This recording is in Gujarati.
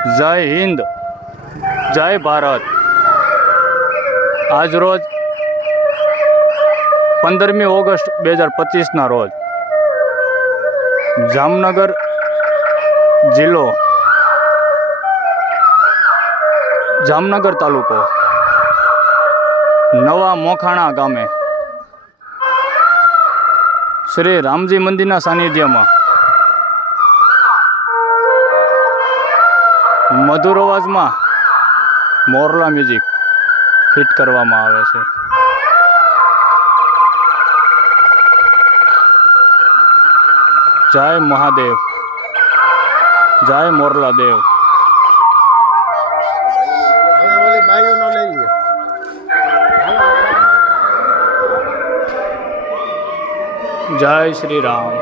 જય હિન્દ, જય ભારત। આજ રોજ 15મી ઓગસ્ટ 2025ના રોજ જામનગર જિલ્લો, જામનગર તાલુકો, નવા મોખાણા ગામે શ્રી રામજી મંદિરના સાનિધ્યમાં મધુર અવાજમાં મોરલા મ્યુઝિક ફિટ કરવામાં આવે છે। જય મહાદેવ, જય મોરલા દેવ। જય શ્રી રામ।